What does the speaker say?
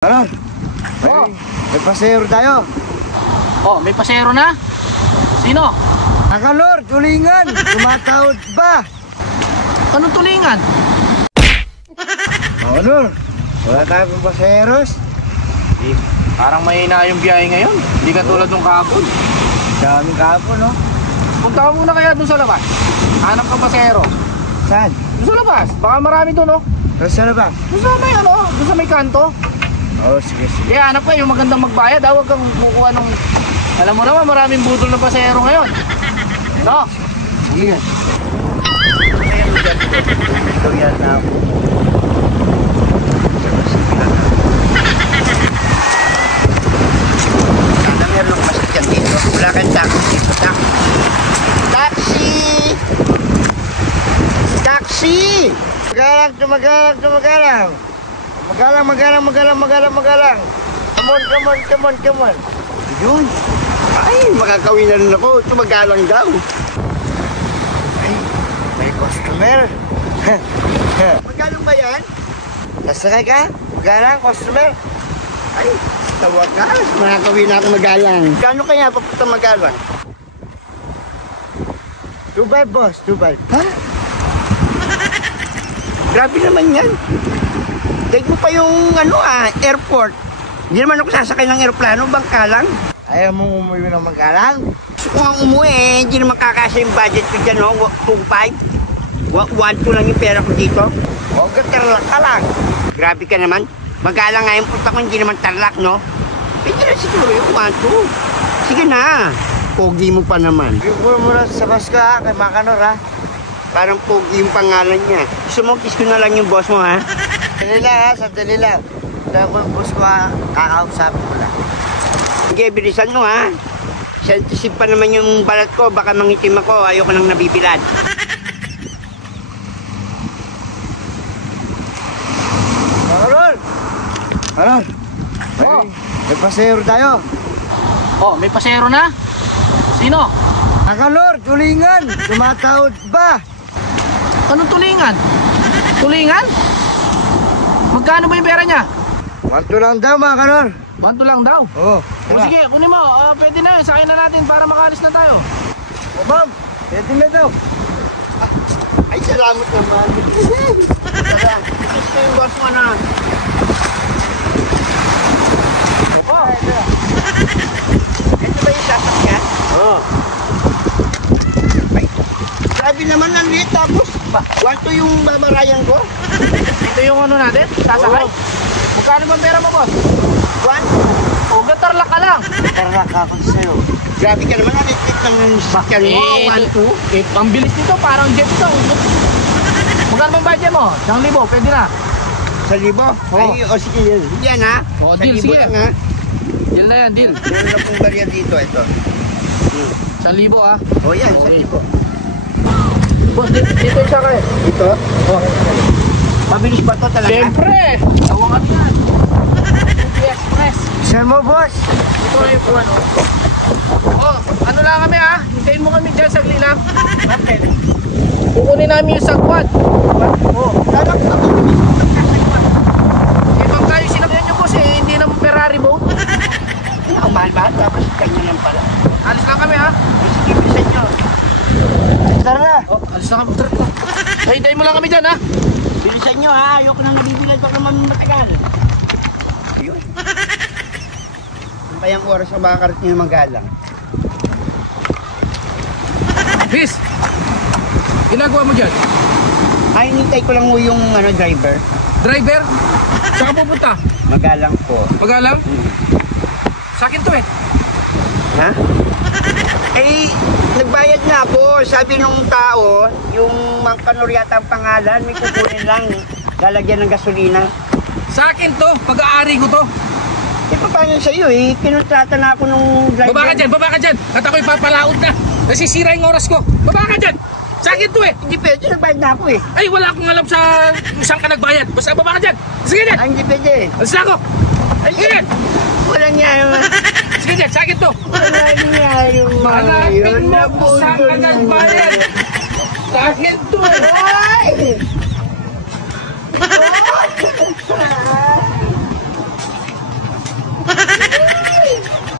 Ano? Oh. May pasero tayo. Oh, may pasero na? Sino? Nakalor, tulingan. Tumatawad ba? Anong tulingan? Ano? Wala tayong paseros. Parang mahina yung biyahe ngayon. Hindi ka tulad nung kahapon. Daming kapon, no? Punta ka muna kaya dun sa labas. Hanap ka pasero. Saan? Dun sa labas. Baka marami dun, oh. Saan na ba? Dun sa may ano, dun sa may kanto. Oh, sige. Kaya hanap ka yung magandang magbayad. Huwag kang kukuha ng... Alam mo naman, maraming budol na pasero ngayon. No? Sige. Ito yan na ako. Sana meron ng masakyan dito. Wala kang taxi dito. Taxi! Taxi! Magalang. Magalang. Come on. Yun. Ay, makakawin na rin ako. Tumagalang daw. Ay, may customer. Magkano ba yan? Sasakay ka? Magalang, customer. Ay, tawag ka. Makakawin na ako magalang. Kano kaya papunta magalang? 2.5 boss, 2.5. Ha? Grabe naman yan. Take mo pa yung airport. Hindi naman ako sasakay ng aeroplano, bangka lang. Ayaw mong umuwi ng magalang? Gusto ko nga umuwi hindi naman kakasya yung budget ko dyan, no? 2.5. 1.2 lang yung pera ko dito. Huwag ka tarlak ka lang. Grabe ka naman. Magalang nga yung punta ko, hindi naman tarlak, no? Pwede na siguro yung 1.2. Sige na. Pogi mo pa naman. Bigyan mo na sa bus ka, kay Makanor, ha? Parang pogi yung pangalan niya. Gusto mo, kiss ko na lang yung boss mo, ha? Sandali lang. Dahil boss ko, ha? Kakausapin ko lang. Sige, bilisan mo, ha? Sensitive pa naman yung balat ko. Baka mangitim ako. Ayoko nang nabibilad. Makanor! Makanor! Oh. May pasero tayo. Oh, may pasero na? Sino? Nakalor, tulingan. Tumatawad ba? Anong tulingan? Tulingan? Magkano ba yung pera niya? 1.2 lang daw, Makanor. 1.2 lang daw. Oo. O sige, kunin mo. Pwede na yun. Sakay na natin para makalis na tayo. O, ma'am. Pwede na daw. Ay, salamat naman. Kiss ko yung boss mo na. Oh. Ito ba yung sasakyan? Oo. Ay, grabe naman ang liit. Tapos, 1.2 yung babarayan ko. Ito yung ano natin? Sasakay? Magkano ba ang pera mo, boss? 1. O, gatarlak ka lang. Tarlak ako sa'yo. Grabe ka naman. Ang liit ng sasakyan mo. 1.2. Ang bilis nito. Parang jet ito. Magkano bang budget mo? 1,000. Pwede na. 1,000? Oo. Ay, o sige yan. Yan ha? Oo, deal, 1,000 sige. lang ha? Deal na yan, deal. Meron na pong barya dito. Ito. 1,000 ah. O yan, Okay. 1,000. Boss, dito yung sakay. Ito? Oh. Mabilis ba ito talaga? Siyempre! Tawangan yan. Express. Saan mo, boss? Ito na yung buwan. Oh, ano lang kami ha? Hintayin mo kami dyan, sagli lang. Bakit? Kukunin namin yung sagwan. Oh, Dapat ito. ibang tayo sinakyan nyo boss eh, hindi naman Ferrari boat. Ang mahal-mahal. Tapos kanya lang pala. Alis lang kami ha. O sige, bilisan nyo. Tara na. Oh, alis lang kami. Hintayin mo lang kami dyan ha. Bilisan nyo ha. Ayoko nang nabibilad pa naman matagal. Ayun. Ang kayang oras na makakarating ng magalang. Bis! Ginagawa mo dyan? Ay, hinintay ko lang mo yung driver. Driver? Saan ka pupunta? Magalang po. Magalang? Sa akin to eh. Ha? Eh, nagbayad na ako. Sabi nung tao, yung Mangkanor yata ang pangalan, may kukunin lang. Lalagyan ng gasolina. Sa akin to, pag-aari ko to. Eh, paano sa'yo eh? Kinontrata na ako nung driver. Baba ka dyan. At ako'y papalaot na. Nasisira yung oras ko. Baba ka dyan. Sa akin to eh. Hindi pwede, nagbayad na ako eh. Ay, wala akong alam sa kung saan ka nagbayad. Basta baba ka dyan. Sige dyan. Ay, hindi pwede. Alis na ako. Ay, Sige dyan. walang niya naman. Sige dyan, sa akin to. Walang niya yung mga Hanapin yun mo na kung saan ka nagbayad. Sa akin to eh. Ay!